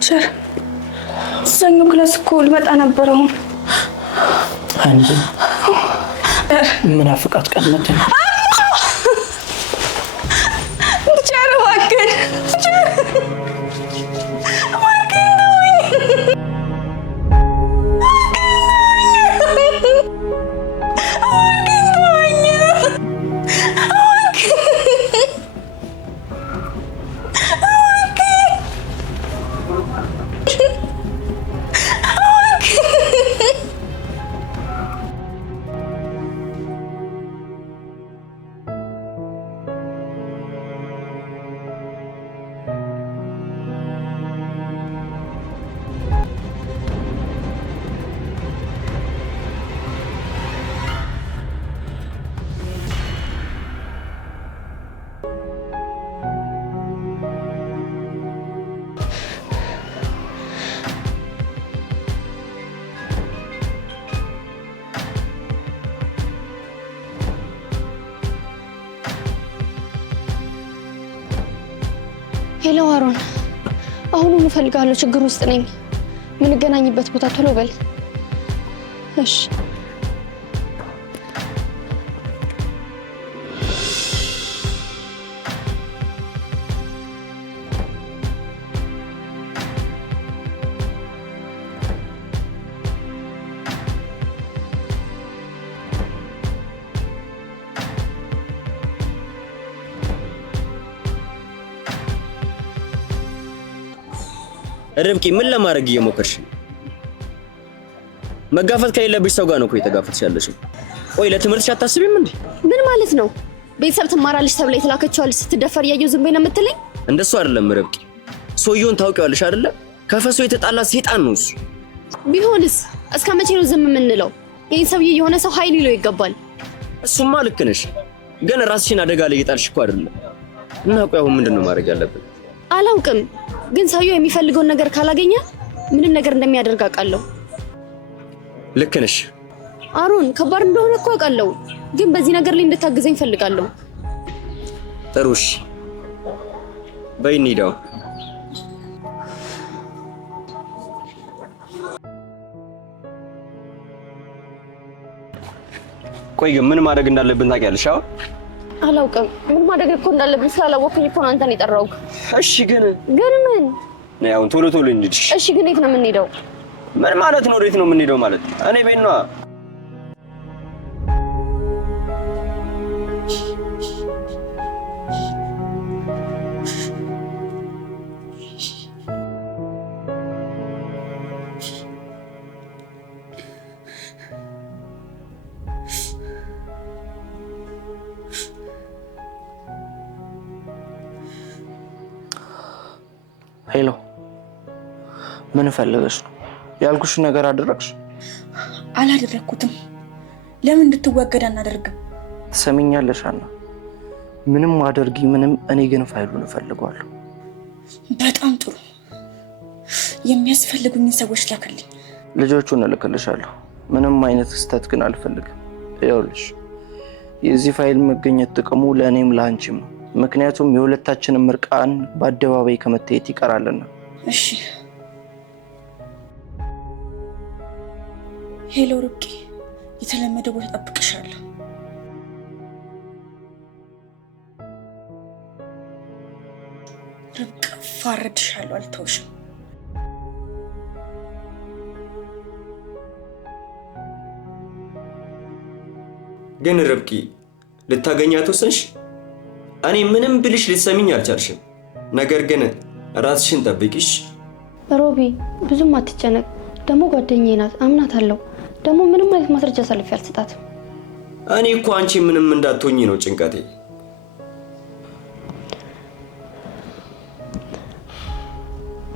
ቸር ሰኞ ክላስ እኮ ልመጣ ነበር አሁን አንቺ ምን አፍቃት ቀንነት ነው ቸር እባክህ ቸር ሄሎ አሮን አሁን እፈልጋለሁ ችግር ውስጥ ነኝ ምን ገናኝበት ቦታ ቶሎ በል እሺ ርብቃ ምን ለማድረግ እየሞከርሽ ነው? መጋፈጥ ከሌለብሽ ሰው ጋር ነው እኮ የተጋፈጥሽ ያለሽው። ቆይ ለትምህርትሽ አታስቢም እንዴ? ምን ማለት ነው? ቤተሰብ ትማራለች ተብላ የተላከችዋል ስትደፈር ያየው ዝም በይ ነው የምትለኝ? እንደሱ አይደለም ርብቃ። ሰውየውን ታውቂዋለሽ አይደለ? ከፈሱ የተጣላ ሰይጣን ነው እሱ። ቢሆንስ እስከ መቼ ነው ዝም የምንለው? ይሄን ሰውዬ የሆነ ሰው ኃይል ሊለው ይገባል። እሱማ ልክ ነሽ፣ ግን ራስሽን አደጋ ላይ እየጣልሽ እኮ አይደለም። እና ቆይ አሁን ምንድነው ማድረግ ያለብን? አላውቅም ግን ሰውየው የሚፈልገውን ነገር ካላገኘ ምንም ነገር እንደሚያደርግ አውቃለሁ። ልክ ነሽ አሮን፣ ከባድ እንደሆነ እኮ አውቃለሁ፣ ግን በዚህ ነገር ላይ እንድታግዘኝ ፈልጋለሁ። ጥሩሽ በይ እንሂዳው። ቆይ ግን ምን ማድረግ እንዳለብን ታውቂያለሽ? አላውቅም። ምን ማድረግ እኮ እንዳለብኝ ስላላወቅኩኝ እኮ ነው አንተን የጠራሁት። እሺ ግን ምን ነይ አሁን ቶሎ ቶሎ እንሂድ። እሺ ግን የት ነው የምንሄደው? ምን ማለት ነው? ወዴት ነው የምንሄደው ማለት? እኔ ቤት ነዋ። ሄሎ ምን ፈልገሽ ነው? ያልኩሽ ነገር አደረግሽ? አላደረኩትም። ለምን እንድትወገድ አናደርግም? ትሰሚኛለሽ አና? ምንም አድርጊ ምንም፣ እኔ ግን ፋይሉን እፈልገዋለሁ። በጣም ጥሩ። የሚያስፈልጉኝ ሰዎች ላክልኝ። ልጆቹን እልክልሻለሁ። ምንም አይነት ስህተት ግን አልፈልግም። ይኸውልሽ የዚህ ፋይል መገኘት ጥቅሙ ለእኔም ለአንቺም ነው። ምክንያቱም የሁለታችንም ምርቃን በአደባባይ ከመታየት ይቀራልና። እሺ ሄሎ ርብቃ፣ የተለመደ ቦታ ጠብቅሻለሁ። ርብቃ ፋረድሻለሁ፣ አልተውሽም። ግን ርብቃ ልታገኛት ወሰንሽ? እኔ ምንም ብልሽ ልትሰሚኝ አልቻልሽም። ነገር ግን ራስሽን ጠብቂሽ። ሮቢ ብዙም አትጨነቅ። ደግሞ ጓደኛዬ ናት፣ አምናታለሁ። ደግሞ ምንም አይነት ማስረጃ ሳልፍ አልሰጣትም። እኔ እኮ አንቺ ምንም እንዳትሆኚ ነው ጭንቀቴ።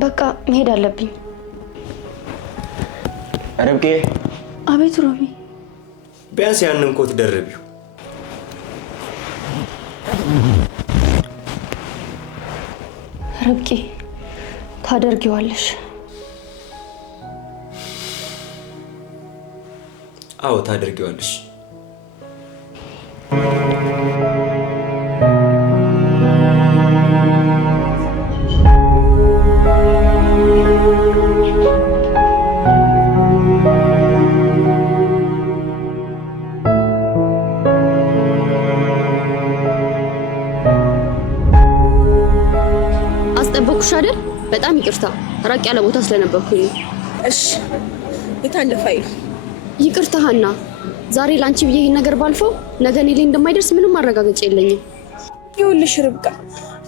በቃ መሄድ አለብኝ። ርብቃ። አቤት ሮቢ። ቢያንስ ያንን ኮት ደርቢው። ርብቃ ታደርጊዋለሽ? አዎ ታደርጊዋለሽ። አስጠበቅኩሽ አይደል? በጣም ይቅርታ፣ ራቅ ያለ ቦታ ስለነበርኩኝ። እሺ የታለ ፋይሉ? ይቅርታ ሀና፣ ዛሬ ላንቺ ብዬ ይሄን ነገር ባልፈው ነገ እኔ ላይ እንደማይደርስ ምንም ማረጋገጫ የለኝም። ይኸውልሽ ርብቃ፣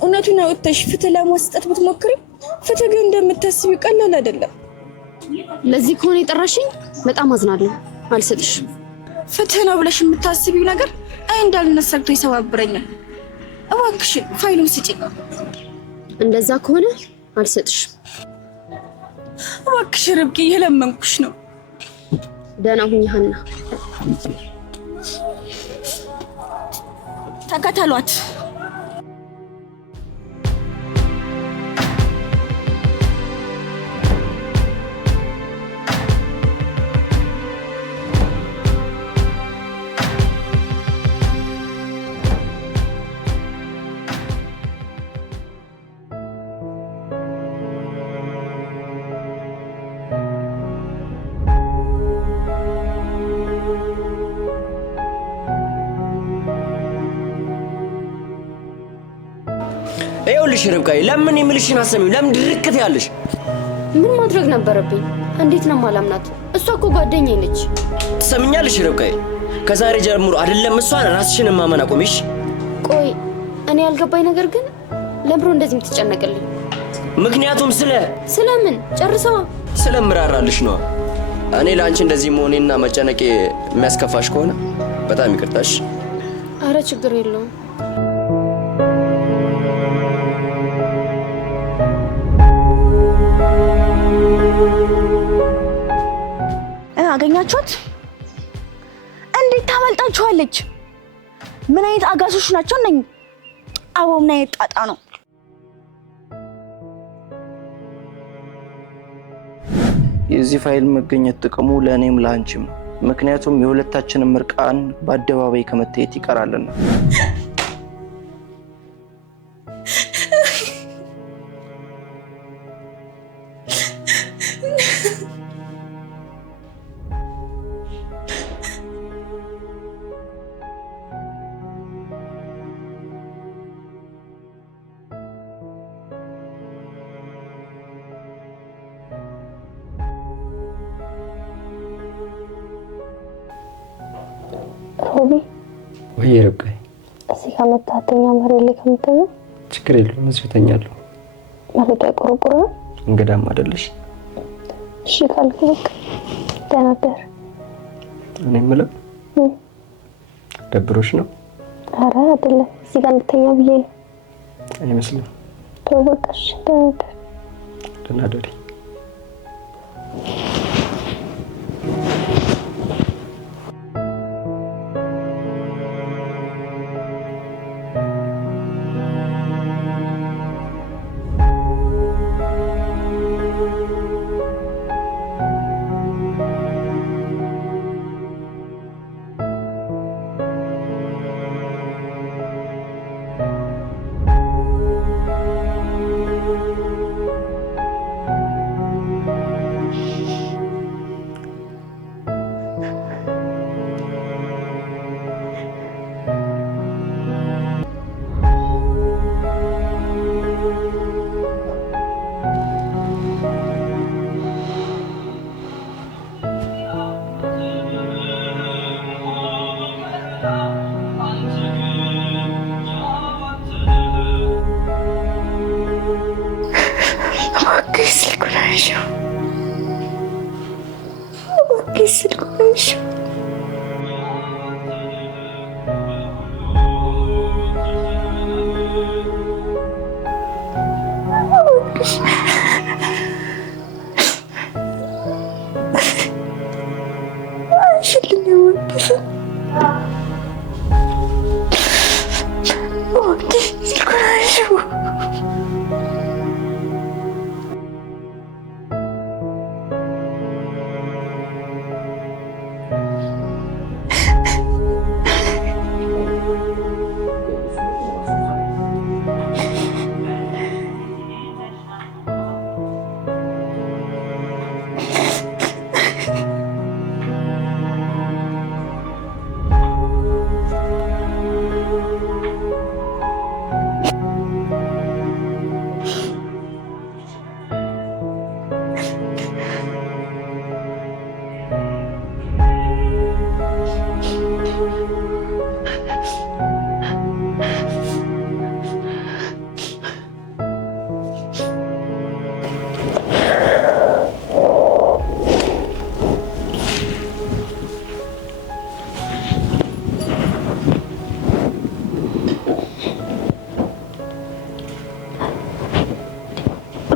እውነቱን አውጥተሽ ፍትህ ለማስጠት ብትሞክሪ ፍትህ ግን እንደምታስቢው ቀላል አይደለም። ለዚህ ከሆነ የጠራሽኝ በጣም አዝናለሁ። አልሰጥሽ። ፍትህ ነው ብለሽ የምታስቢው ነገር አይ እንዳልነሰርቶ ይሰባብረኛል። እባክሽን ፋይሉን ስጪኝ። እንደዛ ከሆነ አልሰጥሽ። እባክሽ ርብቃ፣ እየለመንኩሽ ነው። ደህና ሁኚ ሀና። ተከተሏት። ይኸውልሽ ርብቃዬ፣ ለምን የምልሽን አሰሚው? ለምን ድርቅት ያለሽ? ምን ማድረግ ነበረብኝ? እንዴት ነው ማላምናት? እሷ እኮ ጓደኛዬ ነች። ትሰምኛለሽ ርብቃዬ? ከዛሬ ጀምሮ አይደለም እሷን ራስሽን ማመን አቆምሽ። ቆይ እኔ ያልገባኝ ነገር ግን ለብሮ እንደዚህ የምትጨነቅልኝ ምክንያቱም ስለምን ጨርሰዋ ስለምራራልሽ ነው። እኔ ለአንቺ እንደዚህ መሆኔና መጨነቄ የሚያስከፋሽ ከሆነ በጣም ይቅርታሽ። አረ ችግር የለውም። አገኛችኋት? እንዴት ታመልጣችኋለች? ምን አይነት አጋሶች ናቸው ነኝ? አቦ ምን አይነት ጣጣ ነው? የዚህ ፋይል መገኘት ጥቅሙ ለእኔም ለአንቺም ነው። ምክንያቱም የሁለታችንም ምርቃን በአደባባይ ከመታየት ይቀራልና። ሮቢ ወይ ርብቃዬ፣ እዚህ ከመታተኛ መሬት ላይ ከምተኛ ችግር የለውም፣ እዚሁ እተኛለሁ። መሬቱ አይቆረቁርም? እንግዳም አይደለሽ። እሺ ካልክ በቃ ደህና እደር። እኔ የምለው ደብሮሽ ነው? ኧረ አይደለም፣ እዚህ ጋር እንድተኛ ብዬ ነው። አይመስልም። ተው በቃ እሺ፣ ደህና እደር። ደህና እደሪ።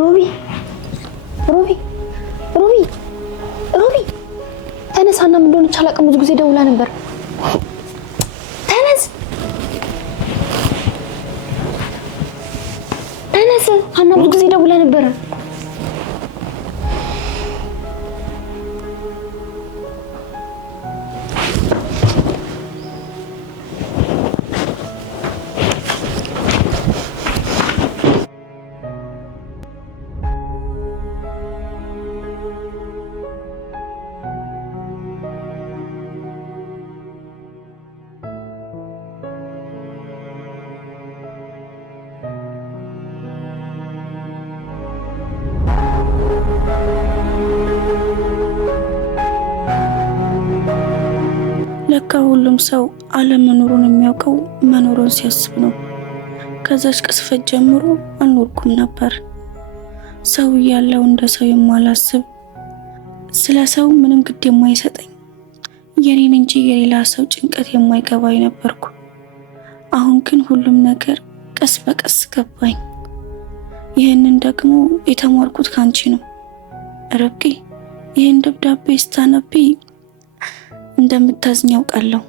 ሮቢ ሮቢ ሮቢ ሮቢ ተነሳና ምን እንደሆነች አላውቅም። ብዙ ጊዜ ደውላ ነበር። ተነስ ተነስ። ሀና ብዙ ጊዜ ደውላ ነበር። ለካ ሁሉም ሰው አለመኖሩን የሚያውቀው መኖሩን ሲያስብ ነው። ከዛች ቅስፈት ጀምሮ አልኖርኩም ነበር። ሰው እያለው እንደ ሰው የማላስብ፣ ስለ ሰው ምንም ግድ የማይሰጠኝ፣ የኔን እንጂ የሌላ ሰው ጭንቀት የማይገባኝ ነበርኩ። አሁን ግን ሁሉም ነገር ቀስ በቀስ ገባኝ። ይህንን ደግሞ የተማርኩት ካንቺ ነው ርብቃ። ይህን ደብዳቤ ስታነቢ እንደምታዝኝ ያውቃለሁ።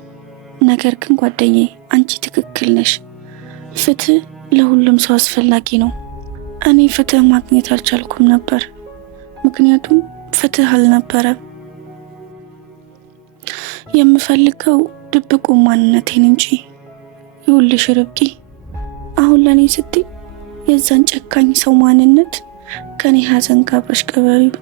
ነገር ግን ጓደኛዬ አንቺ ትክክል ነሽ። ፍትህ ለሁሉም ሰው አስፈላጊ ነው። እኔ ፍትህ ማግኘት አልቻልኩም ነበር፣ ምክንያቱም ፍትህ አልነበረም። የምፈልገው ድብቁ ማንነቴን እንጂ። ይኸውልሽ ርብቃ፣ አሁን ለኔ ስትይ የዛን ጨካኝ ሰው ማንነት ከኔ ሀዘን ጋር አብረሽ ቅበሪው።